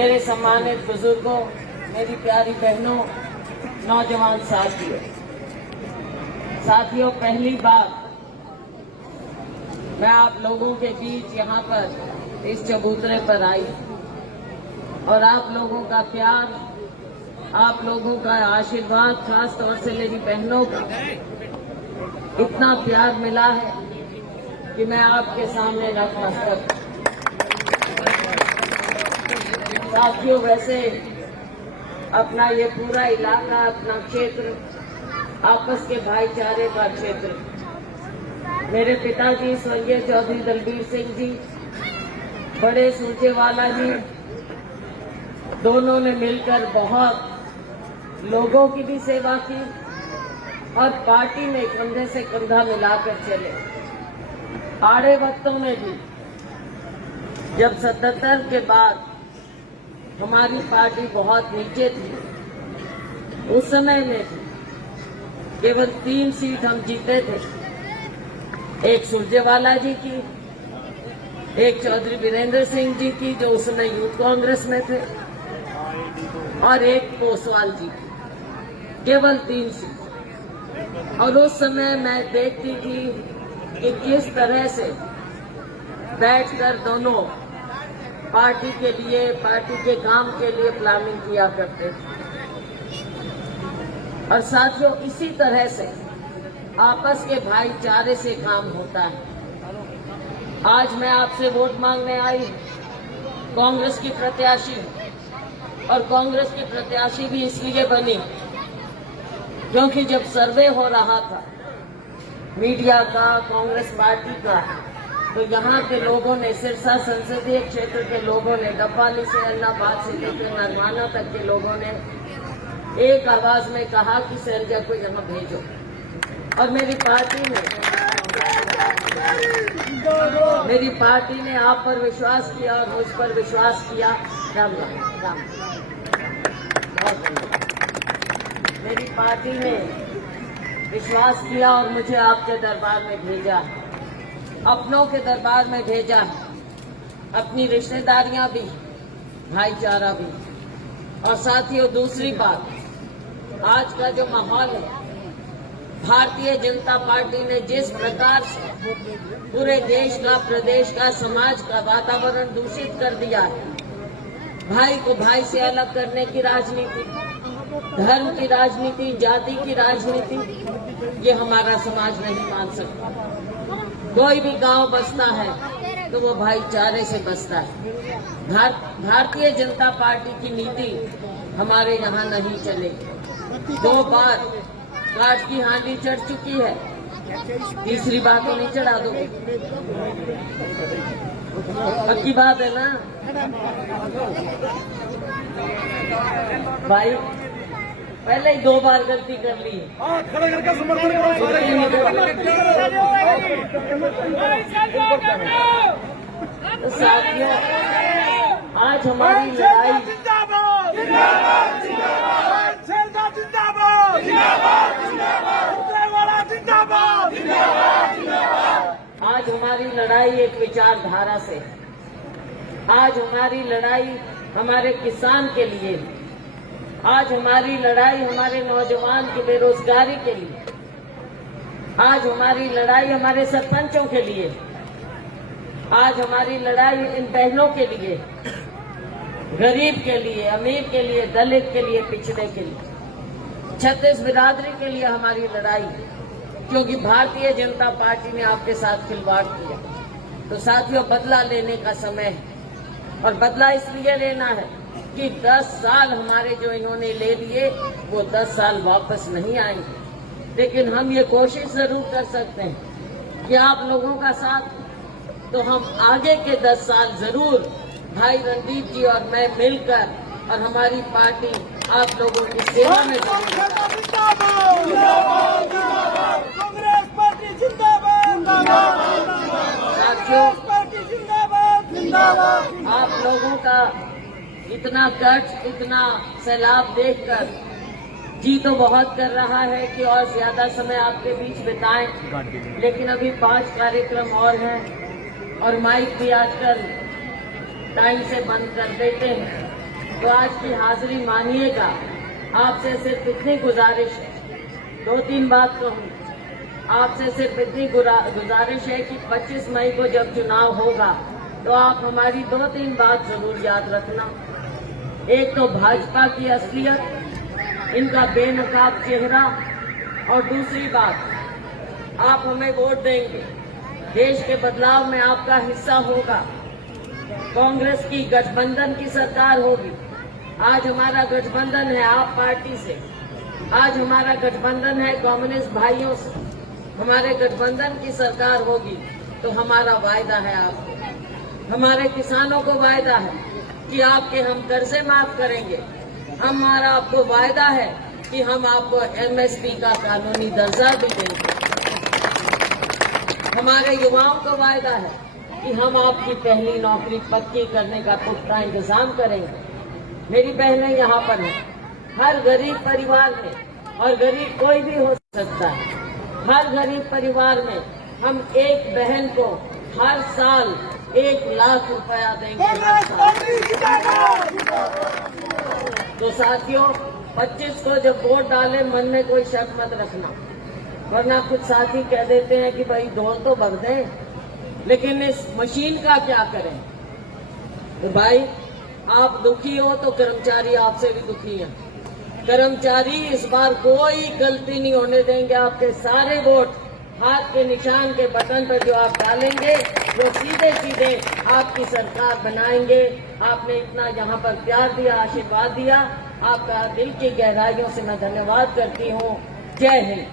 मेरे सम्मानित बुजुर्गों, मेरी प्यारी बहनों, नौजवान साथियों, पहली बार मैं आप लोगों के बीच यहाँ पर इस चबूतरे पर आई और आप लोगों का प्यार, आप लोगों का आशीर्वाद, खास तौर से मेरी बहनों का इतना प्यार मिला है कि मैं आपके सामने नतमस्तक। साथियों, वैसे अपना ये पूरा इलाका, अपना क्षेत्र आपस के भाईचारे का क्षेत्र। मेरे पिताजी स्वर्गीय चौधरी दलबीर सिंह जी, बड़े सूचेवाला जी, दोनों ने मिलकर बहुत लोगों की भी सेवा की और पार्टी में कंधे से कंधा मिलाकर चले। आड़े वक्तों में भी, जब 77 के बाद हमारी पार्टी बहुत नीचे थी, उस समय में भी केवल 3 सीट हम जीते थे। एक सुरजेवाला जी की, एक चौधरी वीरेंद्र सिंह जी की जो उस समय यूथ कांग्रेस में थे, और एक पोसवाल जी की, केवल 3 सीट। और उस समय मैं देखती थी कि किस तरह से बैठकर दोनों पार्टी के लिए, पार्टी के काम के लिए प्लानिंग किया करते थे। और साथियों, इसी तरह से आपस के भाईचारे से काम होता है। आज मैं आपसे वोट मांगने आई, कांग्रेस की प्रत्याशी, और कांग्रेस की प्रत्याशी भी इसलिए बनी क्योंकि जब सर्वे हो रहा था मीडिया का, कांग्रेस पार्टी का, तो यहाँ के लोगों ने, सिरसा संसदीय क्षेत्र के लोगों ने, डब्बाली से, अन्नाबाद से लेकर नरवाना तक के लोगों ने एक आवाज में कहा कि शैलजा को यहाँ भेजो। और मेरी पार्टी ने आप पर विश्वास किया और मुझ पर विश्वास किया। राम राम राम। मेरी पार्टी ने विश्वास किया और मुझे आपके दरबार में भेजा, अपनों के दरबार में भेजा, अपनी रिश्तेदारियां भी, भाईचारा भी। और साथियों, दूसरी बात, आज का जो माहौल है, भारतीय जनता पार्टी ने जिस प्रकार से पूरे देश का, प्रदेश का, समाज का वातावरण दूषित कर दिया है, भाई को भाई से अलग करने की राजनीति, धर्म की राजनीति, जाति की राजनीति, ये हमारा समाज नहीं मान सकता। कोई भी गांव बसता है तो वो भाईचारे से बसता है। भारतीय जनता पार्टी की नीति हमारे यहाँ नहीं चलेगी। 2 बार काट की हांडी चढ़ चुकी है, तीसरी बार तो नहीं चढ़ा दोगे। पक्की बात है ना भाई? पहले ही 2 बार गलती कर ली है। तो साथियों, आज हमारी लड़ाई, आज हमारी लड़ाई एक विचारधारा से, आज हमारी लड़ाई हमारे किसान के लिए, आज हमारी लड़ाई हमारे नौजवान की बेरोजगारी के लिए, आज हमारी लड़ाई हमारे सरपंचों के लिए, आज हमारी लड़ाई इन बहनों के लिए, गरीब के लिए, अमीर के लिए, दलित के लिए, पिछड़े के लिए, 36 बिरादरी के लिए हमारी लड़ाई, क्योंकि भारतीय जनता पार्टी ने आपके साथ खिलवाड़ किया। तो साथियों, बदला लेने का समय है, और बदला इसलिए लेना है कि 10 साल हमारे जो इन्होंने ले लिए, वो 10 साल वापस नहीं आएंगे। लेकिन हम ये कोशिश जरूर कर सकते हैं कि आप लोगों का साथ, तो हम आगे के 10 साल जरूर, भाई रणदीप जी और मैं मिलकर, और हमारी पार्टी आप लोगों की सेवा में आप लोगों का इतना कष्ट, इतना सैलाब देखकर जी तो बहुत कर रहा है कि और ज्यादा समय आपके बीच बिताएं, लेकिन अभी 5 कार्यक्रम और हैं और माइक भी आजकल टाइम से बंद कर देते हैं। तो आज की हाजिरी मानिएगा। आपसे सिर्फ इतनी गुजारिश है, 2-3 बात कहूँ। आपसे सिर्फ इतनी गुजारिश है कि 25 मई को जब चुनाव होगा तो आप हमारी 2-3 बात जरूर याद रखना। एक तो भाजपा की असलियत, इनका बेनकाब चेहरा, और दूसरी बात, आप हमें वोट देंगे, देश के बदलाव में आपका हिस्सा होगा। कांग्रेस की गठबंधन की सरकार होगी। आज हमारा गठबंधन है आप पार्टी से, आज हमारा गठबंधन है कम्युनिस्ट भाइयों से। हमारे गठबंधन की सरकार होगी तो हमारा वायदा है आपको, हमारे किसानों को वायदा है कि आपके हम कर्जे माफ करेंगे। हमारा आपको वायदा है कि हम आपको एमएसपी का कानूनी दर्जा भी देंगे। हमारे युवाओं को वायदा है कि हम आपकी पहली नौकरी पक्की करने का पुख्ता इंतजाम करेंगे। मेरी बहनें यहाँ पर हैं, हर गरीब परिवार में, और गरीब कोई भी हो सकता है, हर गरीब परिवार में हम एक बहन को हर साल 1 लाख रुपया देंगे। तो साथियों, 25 को जब वोट डाले, मन में कोई शक मत रखना, वरना कुछ साथी कह देते हैं कि भाई दौड़ तो भग दें, लेकिन इस मशीन का क्या करें। तो भाई, आप दुखी हो तो कर्मचारी आपसे भी दुखी हैं। कर्मचारी इस बार कोई गलती नहीं होने देंगे। आपके सारे वोट हाथ के निशान के बटन पर जो आप डालेंगे, वो सीधे सीधे आपकी सरकार बनाएंगे। आपने इतना यहाँ पर प्यार दिया, आशीर्वाद दिया, आपका दिल की गहराइयों से मैं धन्यवाद करती हूँ। जय हिंद।